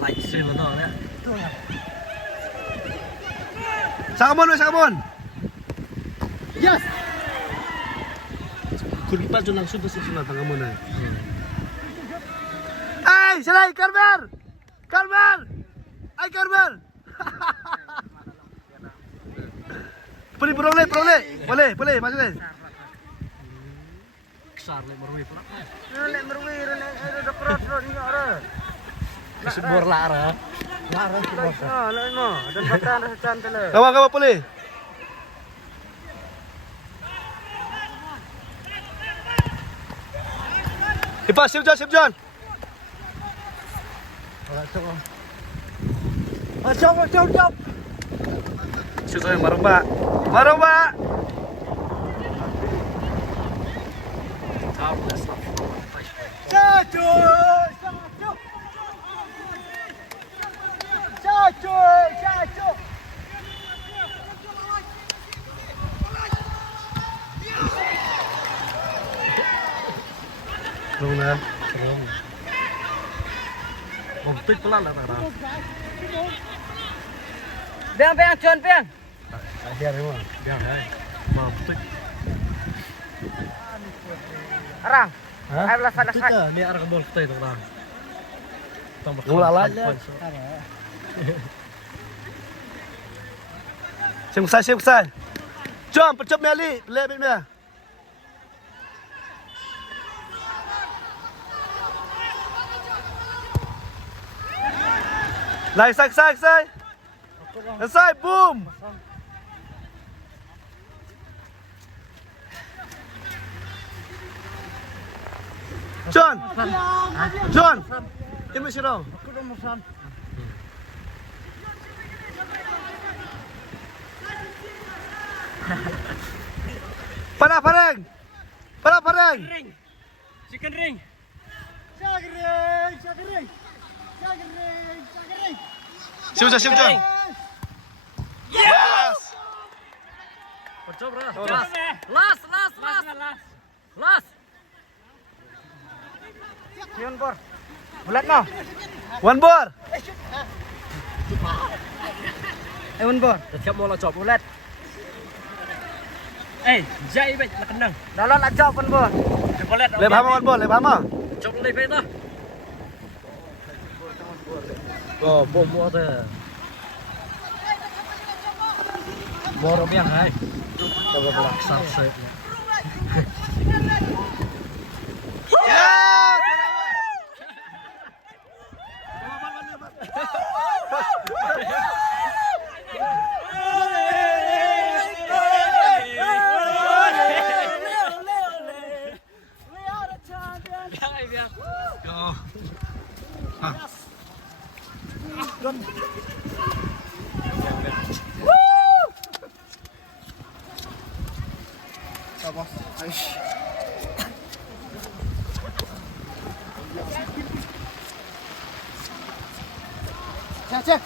lạnh xuyên vào nó đấy. Sakamon. Yes. Kuripa jo langsung tuh sila tangamon na. Ay, silay Carver. Ay Carver. Boleh, masuk deh. Besar lek merui pula. Lek merui ada perut ni ada. Sebor lara. Lara sebor. Lek no, dan batan secan tele. Kawan boleh. Ipas, Sip John. Jom. Sudah marong Pak. Satu. Belum na. Om tích pula lah lara. Biang, John, biang. Akhir mo. Biang hai. Mam tích. Arang. Hah? Ay, belas. Tích ah, dia arah kebol kita itu orang. Ngulala aja. Siap kesal. Jom, percep Meli, lebih dia. Lai sai, boom. John. Ini siro. Panah pareng. Chicken ring. Siap John. Yes. Percoba. Last. Siun bor. Bulat no. One ball. One bor. Tiap mau cop bulat. Jai baik lah kendang. Dalam nak jawab one bor. Chocolate. Lebih hama one ball, lebih hama. Chop lebih baik dah. Oh, bom tu. Borong yang hai. Coba belakang set. Cek.